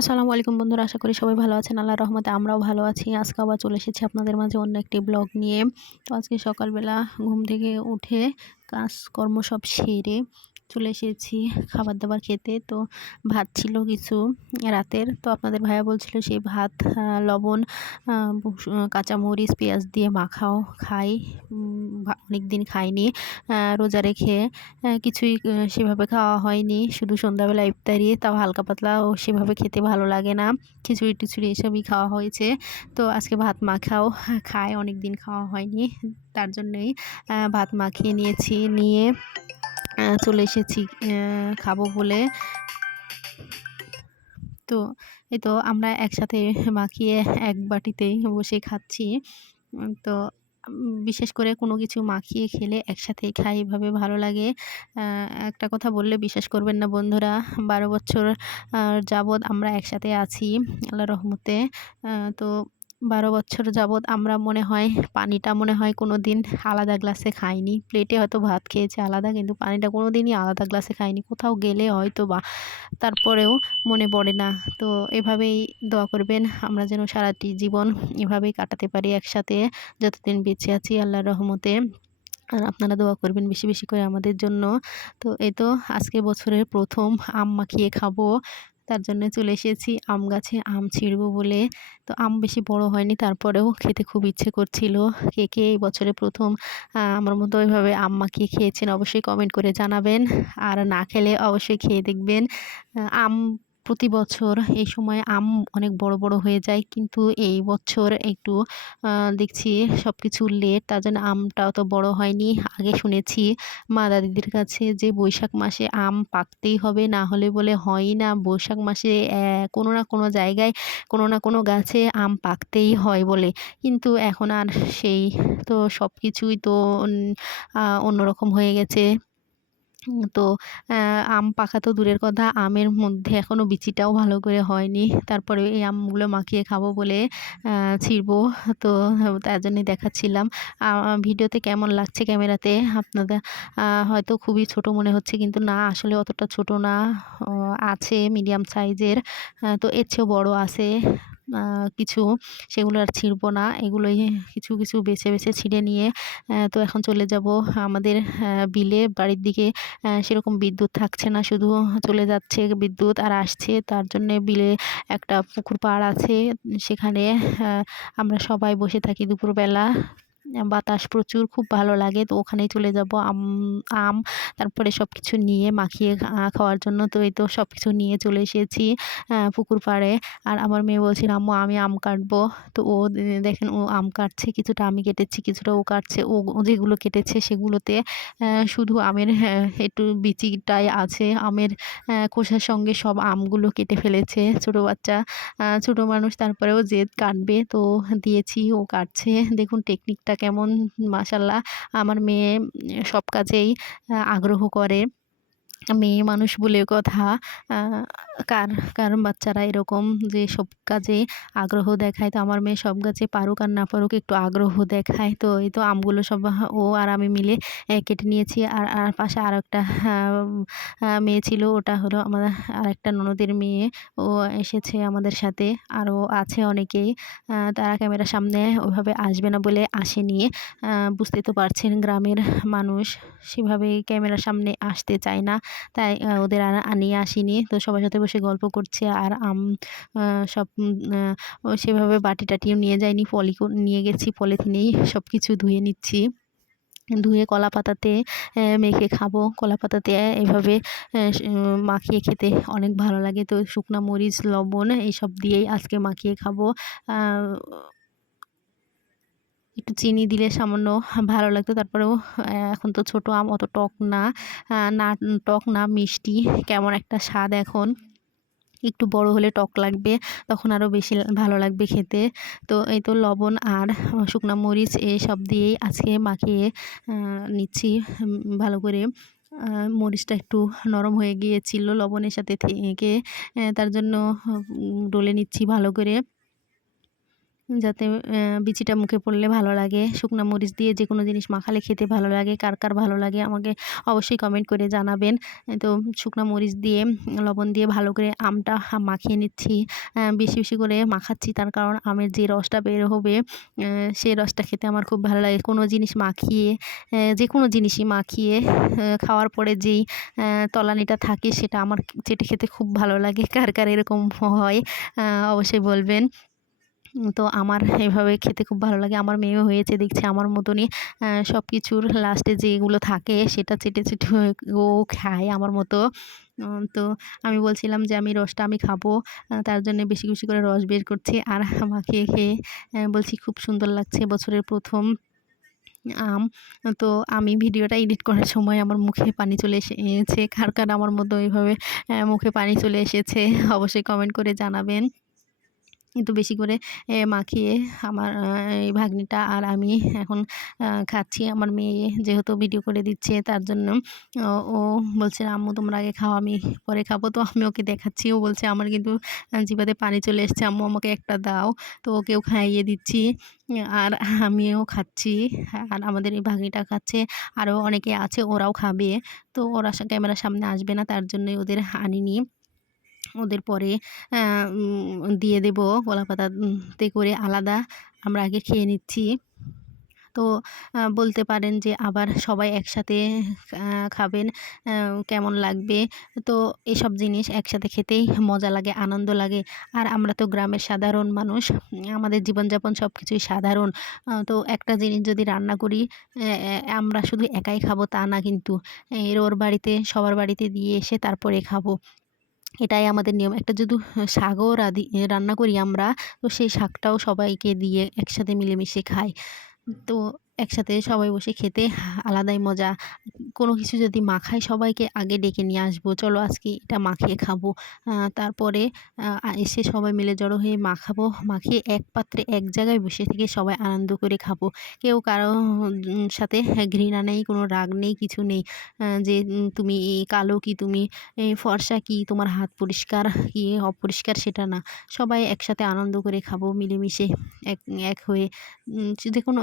আসসালামু আলাইকুম বন্ধুরা, আশা করি সবাই ভালো আছেন। আল্লাহর রহমতে আমরাও ভালো আছি। আজকে আবার চলে এসেছি আপনাদের মাঝে অন্য একটি ব্লগ নিয়ে। তো আজকে সকালবেলা ঘুম থেকে উঠে কাজকর্ম সব সেরে চলে এসেছি খাবার-দাবার খেতে। তো ভাত ছিল কিছু রাতের। তো আপনাদের ভাইয়া বলছিল সেই ভাত লবণ, আ কাঁচামরিচ, পেঁয়াজ দিয়ে মাখাও খাই। অনেকদিন খাইনি রোজা রেখে। কিছুই সেভাবে খাওয়া হয়নি। শুধু সন্ধ্যাবেলা ইফতারি, তাও হালকা পাতলা ও সেভাবে খেতে ভালো লাগে না। খিচুড়ি-টিচুড়ি এসবই খাওয়া হয়েছে। তো আজকে ভাত মাখাও খাই, অনেকদিন খাওয়া হয়নি। তার জন্যই ভাত মাখিয়ে নিয়েছি। নিয়ে চলে এসেছি খাবো বলে। তো এই তো আমরা একসাথে মাখিয়ে এক বাটিতেই বসে খাচ্ছি। তো বিশেষ করে কোনো কিছু মাখিয়ে খেলে একসাথেই খাই, এভাবে ভালো লাগে। আ একটা কথা বললে বিশ্বাস করবেন না বন্ধুরা, ১২ বছর যাবৎ আমরা একসাথে আছি আল্লাহর রহমতে। তো ১২ বছর যাবৎ আমরা পানিটা মনে হয় কোনোদিন আলাদা গ্লাসে খাইনি। প্লেটে হয়তো ভাত খেয়েছি আলাদা, কিন্তু পানিটা কোনোদিনই আলাদা গ্লাসে খাইনি। কোথাও গেলে হয়তোবা, তারপরেও মনে পড়ে না। তো এভাবেই দোয়া করবেন আমরা যেন সারাটি জীবন এভাবেই কাটাতে পারি একসাথে, যতদিন বেঁচে আছি আল্লাহর রহমতে। আর আপনারা দোয়া করবেন বেশি, বেশি করে আমাদের জন্য। তো এই তো আজকে বছরের ১ম আম মাখিয়ে খাবো। তার জন্য চলে এসেছি আম গাছে আম ছিঁড়বো বলে। তো আম বেশি বড় হয়নি, তারপরেও খেতে খুব ইচ্ছে করছিল। কে, কে এই বছরে ১ম আমার মতো এভাবে আম মাখিয়ে খেয়েছেন অবশ্যই কমেন্ট করে জানাবেন। আর না খেলে অবশ্যই খেয়ে দেখবেন। আম প্রতি বছর এই সময় আম অনেক বড়, বড় হয়ে যায়। কিন্তু এই বছর একটু আ দেখছি সবকিছু লেট, তার জন্য আমটা অত বড় হয়নি। আগে শুনেছি মা দাদিদের কাছে যে বৈশাখ মাসে আম পাকতেই হবে, না হলে বলে হয়ই না। বৈশাখ মাসে কোনো না কোনো জায়গায়, কোনো না কোনো গাছে আম পাকতেই হয় বলে। কিন্তু এখন আর সেই তো সবকিছুই তো অন অন্যরকম হয়ে গেছে। তো আম পাকা তো দূরের কথা, আমের মধ্যে এখনো বিচিটাও ভালো করে হয়নি। তারপরে এই আমগুলো মাখিয়ে খাবো বলে আ ছিঁড়বো। তো তার জন্যই দেখাচ্ছিলাম। ভিডিওতে কেমন লাগছে ক্যামেরাতে আপনাদের হয়তো খুবই ছোট মনে হচ্ছে, কিন্তু না, আসলে অতটা ছোট না। অ আছে মিডিয়াম সাইজের। তো এর চেয়েও বড় আছে আ কিছু। সেগুলো আর ছিঁড়বো না। এগুলোই কিছু, কিছু বেছে, বেছে ছিঁড়ে নিয়ে তো এখন চলে যাবো আমাদের বিলে, বাড়ির দিকে। সেরকম বিদ্যুৎ থাকছে না, শুধু চলে যাচ্ছে বিদ্যুৎ আর আসছে। তার জন্যে বিলে একটা পুকুর পাড় আছে। সেখানে আমরা সবাই বসে থাকি দুপুরবেলা। বাতাস প্রচুর, খুব ভালো লাগে। তো ওখানেই চলে যাব আম তারপরে সবকিছু নিয়ে মাখিয়ে খাওয়ার জন্য। তো এই তো সবকিছু নিয়ে চলে এসেছি পুকুর পাড়ে। আর আমার মেয়ে বলছিল, "আম্মু আমি আম কাটবো।" তো ও দেখেন ও আম কাটছে। কিছুটা আমি কেটেছি, কিছুটা ও কাটছে। ও যেগুলো কেটেছে সেগুলোতে শুধু আমের একটু বিচিটাই আছে। আমের খোসার সঙ্গে সব আমগুলো কেটে ফেলেছে। ছোট বাচ্চা, ছোট মানুষ, তারপরেও জেদ কাটবে। তো দিয়েছি, ও কাটছে। দেখুন টেকনিকটা কেমন, মাশাআল্লাহ। আমার মেয়ে সব কাজেই আগ্রহ করে। মেয়ে মানুষ বলে কথা। আ কার, কার বাচ্চারা এরকম যে সব কাজে আগ্রহ দেখায়। তো আমার মেয়ে সব কাজে পারুক আর না পারুক একটু আগ্রহ দেখায়। তো এই তো আমগুলো সব ও আর আমি মিলে কেটে নিয়েছি। আর পাশে আরেকটা মেয়ে ছিল, ওটা হলো আমার আরেকটা ননদের মেয়ে। ও এসেছে আমাদের সাথে। আরও আছে অনেকেই। তারা ক্যামেরার সামনে ওইভাবে আসবে না বলে আসেনি। বুঝতেই তো পারছেন গ্রামের মানুষ সেভাবে ক্যামেরার সামনে আসতে চায় না। তাই ওদের আর নিয়ে আসিনি। তো সবার সাথে বসে গল্প করছি। আর আম আ সব সেভাবে বাটি-টাটিও নিয়ে যাইনি। নিয়ে গেছি, পলিথিনেই সবকিছু ধুয়ে নিচ্ছি। ধুয়ে কলাপাতাতে মেখে খাবো। কলাপাতাতে এভাবে মাখিয়ে খেতে অনেক ভালো লাগে। তো শুকনা মরিচ, লবণ এইসব দিয়েই আজকে মাখিয়ে খাবো। আ একটু চিনি দিলে সামান্য ভালো লাগতো। তারপরেও এখন তো ছোট আম, অত টক না। না টক না, মিষ্টি কেমন একটা স্বাদ এখন। একটু বড় হলে টক লাগবে, তখন আরও বেশি ভালো লাগবে খেতে। তো এই তো লবণ আর শুকনা মরিচ এসব দিয়েই আজকে মাখিয়ে আ নিচ্ছি ভালো করে। আ মরিচটা একটু নরম হয়ে গিয়েছিল লবণের সাথে থেকে। তার জন্য ডলে নিচ্ছি ভালো করে। যাতে বিচিটা মুখে পড়লে ভালো লাগে। শুকনা মরিচ দিয়ে যেকোনো জিনিস মাখালে খেতে ভালো লাগে। কার, কার ভালো লাগে আমাকে অবশ্যই কমেন্ট করে জানাবেন। তো শুকনা মরিচ দিয়ে লবণ দিয়ে ভালো করে আমটা মাখিয়ে নিচ্ছি। বেশি, বেশি করে মাখাচ্ছি তার কারণ আমের যে রসটা বের হবে সেই রসটা খেতে আমার খুব ভালো লাগে। কোনো জিনিস মাখিয়ে যেকোনো জিনিসই মাখিয়ে খাওয়ার পরে যেই তলানিটা থাকে সেটা আমার চেটে খেতে খুব ভালো লাগে। কার, কার এরকম হয় অবশ্যই বলবেন। তো আমার এভাবে খেতে খুব ভালো লাগে। আমার মেয়েও হয়েছে দেখছি আমার মতনই সবকিছুর লাস্টে যেগুলো থাকে সেটা চেটে, চেটে ও খায় আমার মতো। তো আমি বলছিলাম যে রসটা আমি খাবো। তার জন্যে বেশি, বেশি করে রস বের করছি আর মাখিয়ে খেয়ে বলছি খুব সুন্দর লাগছে বছরের ১ম আম। তো আমি ভিডিওটা এডিট করার সময় আমার মুখে পানি চলে এসেছে। কার, কার আমার মতো এভাবে মুখে পানি চলে এসেছে অবশ্যই কমেন্ট করে জানাবেন। একটু বেশি করে মাখিয়ে আমার এই ভাগ্নিটা আর আমি এখন খাচ্ছি। আমার মেয়ে যেহেতু ভিডিও করে দিচ্ছে তার জন্য ও বলছে, "আম্মু তোমরা আগে খাও, আমি পরে খাবো।" তো আমি ওকে দেখাচ্ছি। ও বলছে, "আমার কিন্তু জিভাতে পানি চলে এসছে আম্মু আমাকে একটা দাও।" তো ওকেও খাইয়ে দিচ্ছি। আর আমিও খাচ্ছি। আর আমাদের এই ভাগ্নিটা খাচ্ছে। আরও অনেকে আছে ওরাও খাবে। তো ওরা ক্যামেরার সামনে আসবে না তার জন্যই ওদের আনিনি। ওদের পরে আ দিয়ে দেব কলাপাতা তে করে আলাদা। আমরা আগে খেয়ে নিচ্ছি। তো বলতে পারেন যে আবার সবাই একসাথে আ খাবেন আ কেমন লাগবে? তো এসব জিনিস একসাথে খেতেই মজা লাগে, আনন্দ লাগে। আর আমরা তো গ্রামের সাধারণ মানুষ। আমাদের জীবনযাপন সবকিছুই সাধারণ। তো একটা জিনিস যদি রান্না করি আমরা শুধু একাই খাবো তা না কিন্তু। ওর বাড়িতে সবার বাড়িতে দিয়ে এসে তারপরে খাবো। এটাই আমাদের নিয়ম। একটা যদি শাকও রান্না করি আমরা, তো সেই শাকটাও সবাইকে দিয়ে একসাথে মিলেমিশে খাই। তো একসাথে সবাই বসে খেতে আলাদাই মজা। কোনো কিছু যদি মাখাই সবাইকে আগে ডেকে নিয়ে আসবো, "চলো আজকে এটা মাখিয়ে খাবো।" তারপরে এসে সবাই মিলে জড়ো হয়ে মাখাবো। মাখিয়ে এক পাত্রে এক জায়গায় বসে থেকে সবাই আনন্দ করে খাবো। কেউ কারো সাথে ঘৃণা নেই, কোনো রাগ নেই, কিছু নেই। যে তুমি কালো কি তুমি ফর্সা কি তোমার হাত পরিষ্কার কি অপরিষ্কার সেটা না। সবাই একসাথে আনন্দ করে খাবো মিলেমিশে এক এক হয়ে। যেকোনো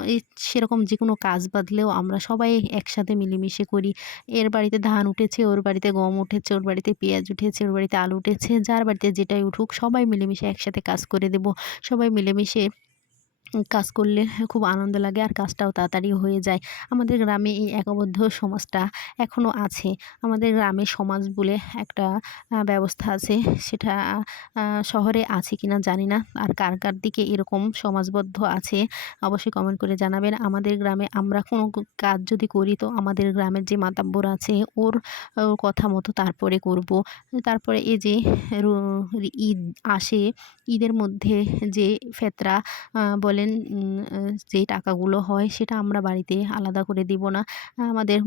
সেরকম যেকোনো কাজ বাদলেও আমরা সবাই একসাথে মিলেমিশে করি। এর বাড়িতে ধান উঠেছে, ওর বাড়িতে গম উঠেছে, ওর বাড়িতে পেঁয়াজ উঠেছে, ওর বাড়িতে আলু উঠেছে। যার বাড়িতে যেটাই উঠুক সবাই মিলেমিশে একসাথে কাজ করে দেব। সবাই মিলেমিশে কাজ করলে খুব আনন্দ লাগে আর কাজটাও তাড়াতাড়ি হয়ে যায়। আমাদের গ্রামে এই একবদ্ধ সমাজটা এখনও আছে। আমাদের গ্রামে সমাজ বলে একটা ব্যবস্থা আছে। সেটা আ শহরে আছে কিনা জানি না। আর কার, কার দিকে এরকম সমাজবদ্ধ আছে অবশ্যই কমেন্ট করে জানাবেন। আমাদের গ্রামে আমরা কোনো কাজ যদি করি তো আমাদের গ্রামের যে মাতাব্বর আছে ওর কথা মতো তারপরে করব। তারপরে এই যে রো ঈদ আসে, ঈদের মধ্যে যে ফেতরা বলেন যে টাকাগুলো হয় সেটা আমরা বাড়িতে আলাদা করে দিব না। আমাদের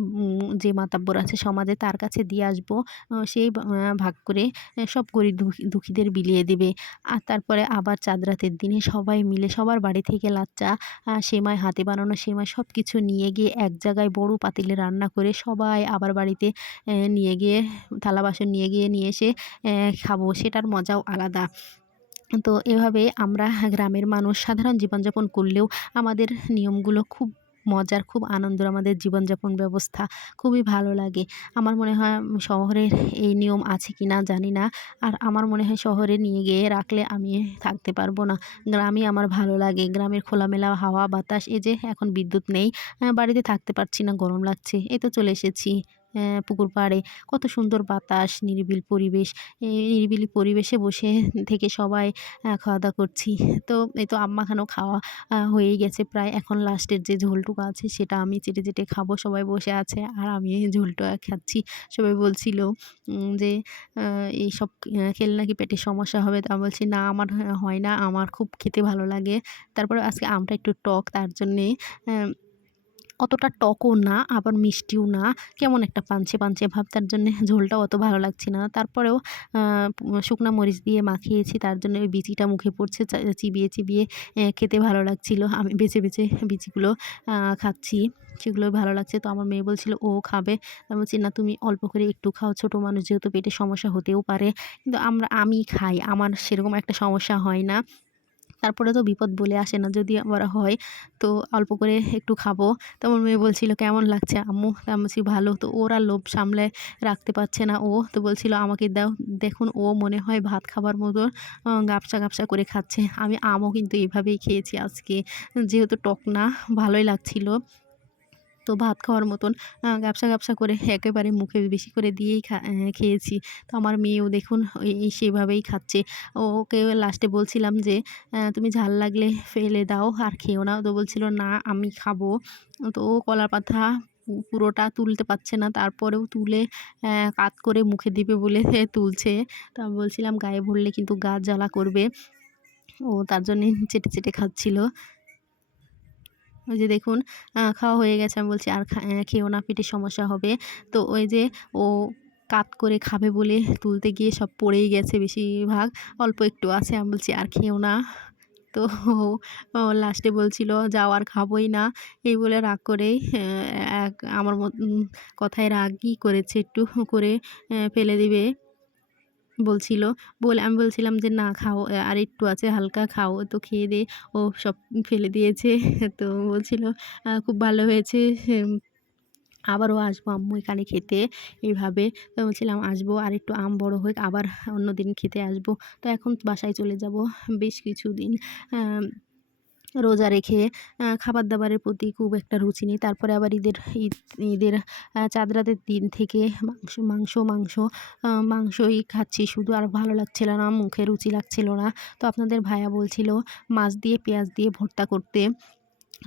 যে মাতাব্বর আছে সমাজে তার কাছে দিয়ে আসবো। সেই ভাগ করে সব গরিব দুঃখীদের বিলিয়ে দেবে। আর তারপরে আবার চাঁদ রাতের দিনে সবাই মিলে সবার বাড়ি থেকে লাচ্চা, সেমাই, হাতে বানানো সেমাই সবকিছু নিয়ে গিয়ে এক জায়গায় বড় পাতিলে রান্না করে সবাই আবার বাড়িতে নিয়ে গিয়ে থালা বাসন নিয়ে গিয়ে নিয়ে এসে খাবো। সেটার মজাও আলাদা। তো এভাবে আমরা গ্রামের মানুষ সাধারণ জীবনযাপন করলেও আমাদের নিয়মগুলো খুব মজার, খুব আনন্দের আমাদের জীবনযাপন ব্যবস্থা। খুবই ভালো লাগে। আমার মনে হয় শহরের এই নিয়ম আছে কিনা জানি না। আর আমার মনে হয় শহরে নিয়ে গিয়ে রাখলে আমি থাকতে পারবো না। গ্রামই আমার ভালো লাগে। গ্রামের খোলামেলা হাওয়া বাতাস, এই যে এখন বিদ্যুৎ নেই। বাড়িতে থাকতে পারছি না, গরম লাগছে। এই তো চলে এসেছি পুকুর পাড়ে। কত সুন্দর বাতাস, নিরিবিল পরিবেশ। এই নিরিবিলি পরিবেশে বসে থেকে সবাই খাওয়া-দাওয়া করছি। তো এই তো আম্মাখানেও খাওয়া হয়েই গেছে প্রায়। এখন লাস্টের যে ঝোলটুকু আছে সেটা আমি চেটে, চেটে খাবো। সবাই বসে আছে আর আমি এই ঝোলটা খাচ্ছি। সবাই বলছিল যে আ এইসব খেলে নাকি পেটের সমস্যা হবে। তো আমি বলছি, "না আমার হয় না। আমার খুব খেতে ভালো লাগে।" তারপরে আজকে আমটা একটু টক তার জন্যে অ্যা অতটা টকও না, আবার মিষ্টিও না। কেমন একটা পানচে, পানচে ভাব। তার জন্যে ঝোলটাও অত ভালো লাগছে না। তারপরেও আ শুকনা মরিচ দিয়ে মাখিয়েছি। তার জন্য ওই বিচিটা মুখে পড়ছে। চিবিয়ে, চিবিয়ে খেতে ভালো লাগছিল। আমি বেছে, বেছে বিচিগুলো খাচ্ছি। সেগুলো ভালো লাগছে। তো আমার মেয়ে বলছিল ও খাবে। আমি বলছি, "না তুমি অল্প করে একটু খাও। ছোট মানুষ যেহেতু পেটের সমস্যা হতেও পারে।" কিন্তু আমি খাই। আমার সেরকম একটা সমস্যা হয় না। তারপরে তো বিপদ বলে আসে না। যদি আবার হয় তো অল্প করে একটু খাবো। তো আমার মেয়ে বলছিল, "কেমন লাগছে আম্মু?" তো আমি বলছি, "ভালো।" তো ওর আর লোভ সামলায় রাখতে পারছে না ও। তো বলছিল, "আমাকে দাও।" দেখুন ও মনে হয় ভাত খাবার মতো গাপসা, গাপসা করে খাচ্ছে। আমি আমও কিন্তু এভাবেই খেয়েছি আজকে। যেহেতু টক না, ভালোই লাগছিল। তো ভাত খাওয়ার মতন গাবসা, গাবসা করে একেবারে মুখে বেশি করে দিয়েই খেয়েছি। তো আমার মেয়েও দেখুন সেভাবেই খাচ্ছে। ওকে লাস্টে বলছিলাম যে, তুমি ঝাল লাগলে ফেলে দাও আর খেও না।" তো বলছিল, "না আমি খাবো।" তো ও কলার পাতা পুরোটা তুলতে পারছে না। তারপরেও তুলে কাত করে মুখে দিবে বলে তুলছে। তো আমি বলছিলাম, "গায়ে ভরলে কিন্তু গা জ্বালা করবে।" ও তার জন্যে চেটে, চেটে খাচ্ছিল। ওই যে দেখুন খাওয়া হয়ে গেছে। আমি বলছি, "আর খেও না, পেটের সমস্যা হবে।" তো ওই যে ও কাত করে খাবে বলে তুলতে গিয়ে সব পড়েই গেছে বেশিরভাগ। অল্প একটু আছে। আমি বলছি, "আর খেও না।" তো ও লাস্টে বলছিল, "যাও আর খাবোই না।" এই বলে রাগ করেই আমার কথায় রাগই করেছে একটু করে ফেলে দিবে বলছিল। আমি বলছিলাম যে, "না খাও, আরেকটু আছে হালকা খাও।" তো খেয়ে দেয়ে ও সব ফেলে দিয়েছে। তো বলছিল, "খুব ভালো হয়েছে। হেম আবারও আসবো আম্মু এখানে খেতে।" এইভাবে। তো বলছিলাম, "আসবো, আরেকটু আম বড় হোক, আবার অন্যদিন খেতে আসবো।" তো এখন বাসায় চলে যাবো বেশ কিছুদিন। আ রোজা রেখে খাবার-দাবারের প্রতি খুব একটা রুচি নেই। তারপরে আবার ঈদের চাঁদ রাতের দিন থেকে মাংসই খাচ্ছি শুধু, আর ভালো লাগছিল না, মুখে রুচি লাগছিল না। তো আপনাদের ভাইয়া বলছিল মাছ দিয়ে পেঁয়াজ দিয়ে ভর্তা করতে।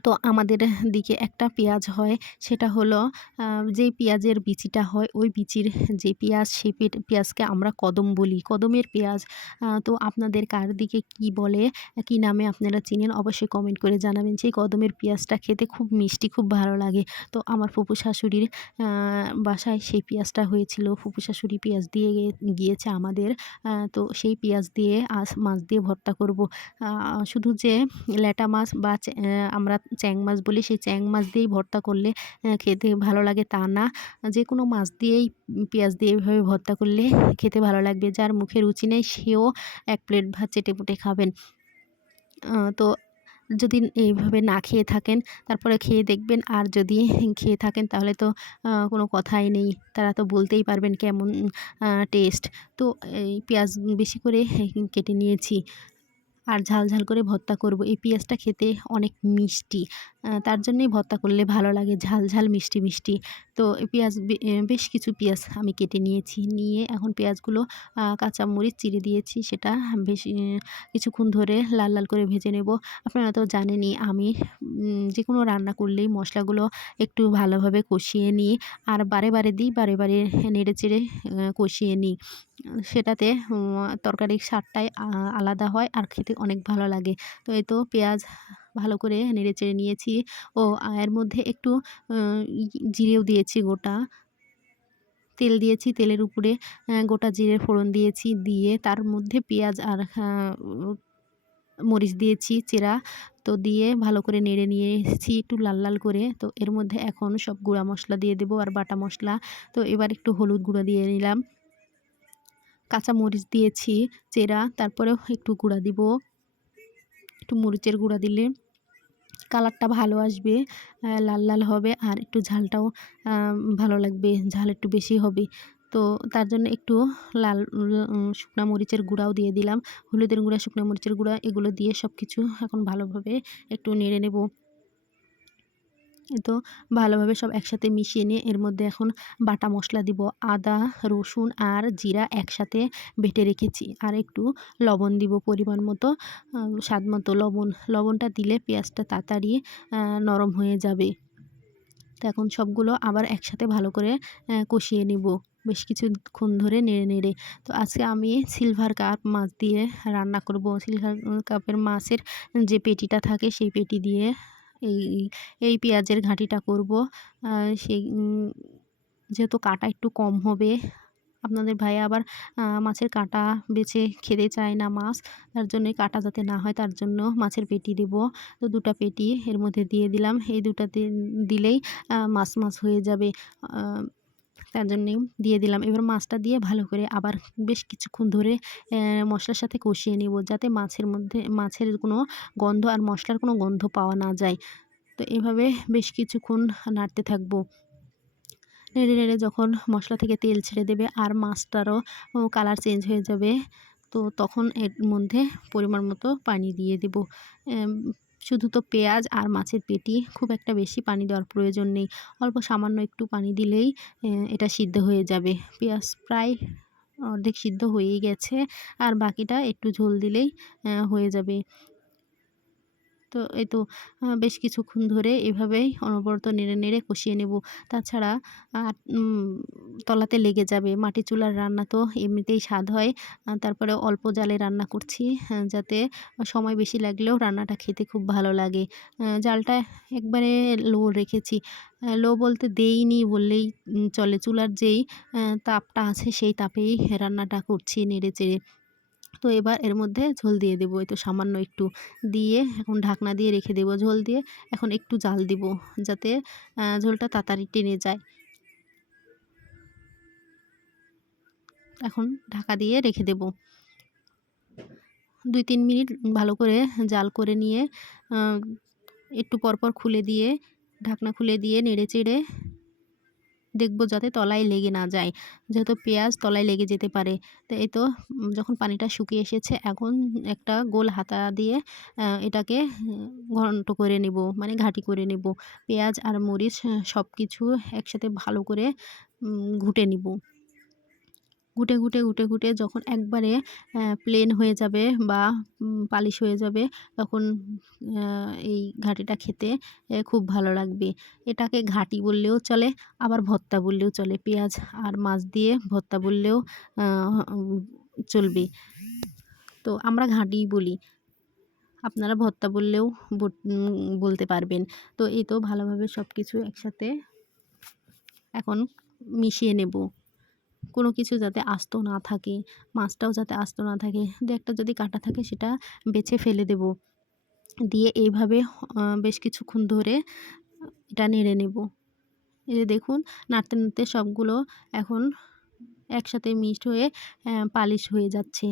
তো আমাদের দিকে একটা পেঁয়াজ হয়, সেটা হলো আ যেই পেঁয়াজের বিচিটা হয় ওই বিচির যে পেঁয়াজ, সেই পেঁয়াজকে আমরা কদম বলি। কদমের পেঁয়াজ। তো আপনাদের কার দিকে কি বলে, কি নামে আপনারা চিনেন অবশ্যই কমেন্ট করে জানাবেন। সেই কদমের পেঁয়াজটা খেতে খুব মিষ্টি, খুব ভালো লাগে। তো আমার ফুপু শাশুড়ির আ বাসায় সেই পেঁয়াজটা হয়েছিল। ফুপু শাশুড়ি পেঁয়াজ দিয়ে গিয়েছে আমাদের। তো সেই পেঁয়াজ দিয়ে আজ মাছ দিয়ে ভর্তা করব। আ শুধু যে ল্যাটা মাছ বা আমরা চ্যাং মাছ বলি, সেই চ্যাং মাছ দিয়েই ভর্তা করলে খেতে ভালো লাগে তা না। যেকোনো মাছ দিয়েই পেঁয়াজ দিয়ে এভাবে ভর্তা করলে খেতে ভালো লাগবে। যার মুখে রুচি নেই সেও ১ প্লেট ভাত চেটেপুটে খাবেন। তো যদি এইভাবে না খেয়ে থাকেন তারপরে খেয়ে দেখবেন। আর যদি খেয়ে থাকেন তাহলে তো কোনো কথাই নেই। তারা তো বলতেই পারবেন কেমন টেস্ট। তো এই পেঁয়াজ বেশি করে কেটে নিয়েছি। আর ঝাল, ঝাল করে ভর্তা করব। এই পেঁয়াজটা খেতে অনেক মিষ্টি। তার জন্যই ভর্তা করলে ভালো লাগে, ঝাল, ঝাল মিষ্টি, মিষ্টি। তো এই পেঁয়াজ বেশ কিছু পেঁয়াজ আমি কেটে নিয়েছি। নিয়ে এখন পেঁয়াজগুলো কাঁচামরিচ চিড়ে দিয়েছি। সেটা বেশ কিছুক্ষণ ধরে লাল, লাল করে ভেজে নেব। আপনারা তো জানেনই আমি যেকোনো রান্না করলেই মশলাগুলো একটু ভালোভাবে কষিয়ে নিই। আর বারে, বারে দিই, বারে, বারে নেড়েচেড়ে কষিয়ে নিই। সেটাতে তরকারির স্বাদটাই আলাদা হয় আর খেতে অনেক ভালো লাগে। তো এই তো পেঁয়াজ ভালো করে নেড়েচেড়ে নিয়েছি। ও এর মধ্যে একটু আ ই জিরেও দিয়েছি গোটা। তেল দিয়েছি, তেলের উপরে গোটা জিরে ফোড়ন দিয়েছি। দিয়ে তার মধ্যে পেঁয়াজ আর মরিচ দিয়েছি চেরা। তো দিয়ে ভালো করে নেড়ে নিয়েছি একটু লাল, লাল করে। তো এর মধ্যে এখন সব গুঁড়া মসলা দিয়ে দেবো আর বাটা মসলা। তো এবার একটু হলুদ গুঁড়া দিয়ে নিলাম। কাঁচা মরিচ দিয়েছি চেরা, তারপরেও একটু গুঁড়া দিব। একটু মরিচের গুঁড়া দিলে কালারটা ভালো আসবে, লাল, লাল হবে আর একটু ঝালটাও ভালো লাগবে। ঝাল একটু বেশি হবে। তো তার জন্য একটু লাল শুকনা মরিচের গুঁড়াও দিয়ে দিলাম। হলুদের গুঁড়া, শুকনা মরিচের গুঁড়া এগুলো দিয়ে সবকিছু এখন ভালোভাবে একটু নেড়ে নেব। তো ভালোভাবে সব একসাথে মিশিয়ে নিয়ে এর মধ্যে এখন বাটা মশলা দিব। আদা, রসুন আর জিরা একসাথে বেটে রেখেছি। আর একটু লবণ দিব পরিমাণ মতো, স্বাদমতো লবণ। লবণটা দিলে পেঁয়াজটা তাড়াতাড়ি নরম হয়ে যাবে। তো এখন সবগুলো আবার একসাথে ভালো করে কষিয়ে নিব। বেশ কিছুক্ষণ ধরে নেড়ে, নেড়ে। তো আজকে আমি সিলভার কাপ মাছ দিয়ে রান্না করব। সিলভার কাপের মাছের যে পেটিটা থাকে সেই পেটি দিয়ে এই এই পেঁয়াজের ঘাঁটিটা করব। সেই যেহেতু কাঁটা একটু কম হবে, আপনাদের ভাইয়া আবার মাছের কাঁটা বেছে খেতে চায় না মাছ। তার জন্যই কাঁটা যাতে না হয় তার জন্য মাছের পেটি দেব। তো ২ টা পেটি এর মধ্যে দিয়ে দিলাম। এই ২ টাতে দিলেই মাছ, মাছ হয়ে যাবে। আ তার জন্যেই দিয়ে দিলাম। এবার মাছটা দিয়ে ভালো করে আবার বেশ কিছুক্ষণ ধরে মশলার সাথে কষিয়ে নিব, যাতে মাছের কোনো গন্ধ আর মশলার কোনো গন্ধ পাওয়া না যায়। তো এভাবে বেশ কিছুক্ষণ নাড়তে থাকবো। নেড়ে নেড়ে যখন মশলা থেকে তেল ছেড়ে দেবে আর মাছটারও কালার চেঞ্জ হয়ে যাবে, তো তখন এর মধ্যে পরিমাণ মতো পানি দিয়ে দেব। এম শুধু তো পেঁয়াজ আর মাছের পেটি, খুব একটা বেশি পানি দেওয়ার প্রয়োজন নেই। অল্প সামান্য একটু পানি দিলেই এটা সিদ্ধ হয়ে যাবে। পেঁয়াজ প্রায় অর্ধেক সিদ্ধ হয়েই গেছে, আর বাকিটা একটু ঝোল দিলেই হয়ে যাবে। তো এই তো বেশ কিছুক্ষণ ধরে এভাবেই অনবরত নেড়ে নেড়ে কষিয়ে নেব। তাছাড়া তলাতে লেগে যাবে। মাটির চুলার রান্না তো এমনিতেই স্বাদ হয়। তারপরে অল্প জালে রান্না করছি, যাতে সময় বেশি লাগলেও রান্নাটা খেতে খুব ভালো লাগে। জালটা একবারে লো রেখেছি। লো বলতে দেইনি বললেই চলে। চুলার যেই তাপটা আছে সেই তাপেই রান্নাটা করছি নেড়ে-চেড়ে। তো এবার এর মধ্যে ঝোল দিয়ে দেবো, এই তো সামান্য একটু দিয়ে এখন ঢাকনা দিয়ে রেখে দেবো। ঝোল দিয়ে এখন একটু জাল দিব, যাতে ঝোলটা তাড়াতাড়ি টেনে যায়। এখন ঢাকা দিয়ে রেখে দেব। ২-৩ মিনিট ভালো করে জাল করে নিয়ে আ একটু পরপর খুলে দিয়ে, ঢাকনা খুলে দিয়ে নেড়ে-চেড়ে দেখব যাতে তলায় লেগে না যায়। যেহেতু পেঁয়াজ তলায় লেগে যেতে পারে। তো এই তো যখন পানিটা শুকিয়ে এসেছে, এখন একটা গোল হাতা দিয়ে এটাকে ঘন্ট করে নেব, মানে ঘাঁটি করে নেব। পেঁয়াজ আর মরিচ সবকিছু একসাথে ভালো করে ঘুটে নিব। ঘুটে যখন একবারে প্লেন হয়ে যাবে বা পালিশ হয়ে যাবে, তখন এই ঘাঁটিটা খেতে খুব ভালো লাগবে। এটাকে ঘাঁটি বললেও চলে, আবার ভর্তা বললেও চলে। পেঁয়াজ আর মাছ দিয়ে ভর্তা বললেও আ চলবে। তো আমরা ঘাঁটিই বলি। আপনারা ভর্তা বললেও বলতে পারবেন। তো এই তো ভালোভাবে সবকিছু একসাথে এখন মিশিয়ে নেব। কোনো কিছু যাতে আস্ত না থাকে, মাছটাও যাতে আস্ত না থাকে। ২-১ টা যদি কাটা থাকে সেটা বেছে ফেলে দেব। দিয়ে এইভাবে বেশ কিছুক্ষণ ধরে এটা নেড়ে নেব। এই যে দেখুন, নাড়তে নাড়তে সবগুলো এখন একসাথে মিক্সড হয়ে পালিশ হয়ে যাচ্ছে।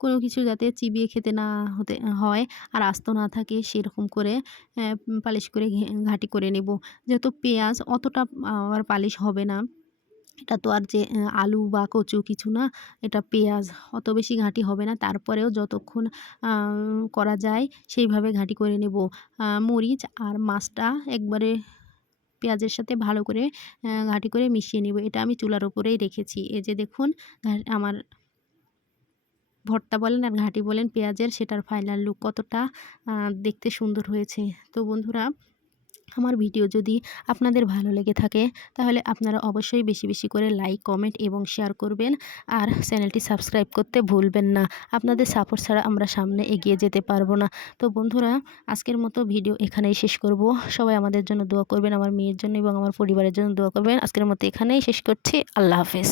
কোনো কিছু যাতে চিবিয়ে খেতে না হতে হয় আর আস্ত না থাকে, সেরকম করে পালিশ করে ঘাঁটি করে নেব। যেহেতু পেঁয়াজ অতটা আর পালিশ হবে না। এটা তো আর যে আলু বা কচু কিছু না, এটা পেঁয়াজ, অত বেশি ঘাঁটি হবে না। তারপরেও যতক্ষণ আ করা যায় সেইভাবে ঘাঁটি করে নেব। মরিচ আর মাছটা একবারে পেঁয়াজের সাথে ভালো করে ঘাঁটি করে মিশিয়ে নেব। এটা আমি চুলার উপরেই রেখেছি। এই যে দেখুন, আমার ভর্তা বলেন আর ঘাঁটি বলেন পেঁয়াজের, সেটার ফাইনাল লুক কতটা দেখতে সুন্দর হয়েছে। তো বন্ধুরা, আমার ভিডিও যদি আপনাদের ভালো লেগে থাকে, তাহলে আপনারা অবশ্যই বেশি বেশি করে লাইক, কমেন্ট এবং শেয়ার করবেন। আর চ্যানেলটি সাবস্ক্রাইব করতে ভুলবেন না। আপনাদের সাপোর্ট ছাড়া আমরা সামনে এগিয়ে যেতে পারবো না। তো বন্ধুরা, আজকের মতো ভিডিও এখানেই শেষ করব। সবাই আমাদের জন্য দোয়া করবেন, আমার মেয়ের জন্য এবং আমার পরিবারের জন্য দোয়া করবেন। আজকের মতো এখানেই শেষ করছি। আল্লাহ হাফেজ।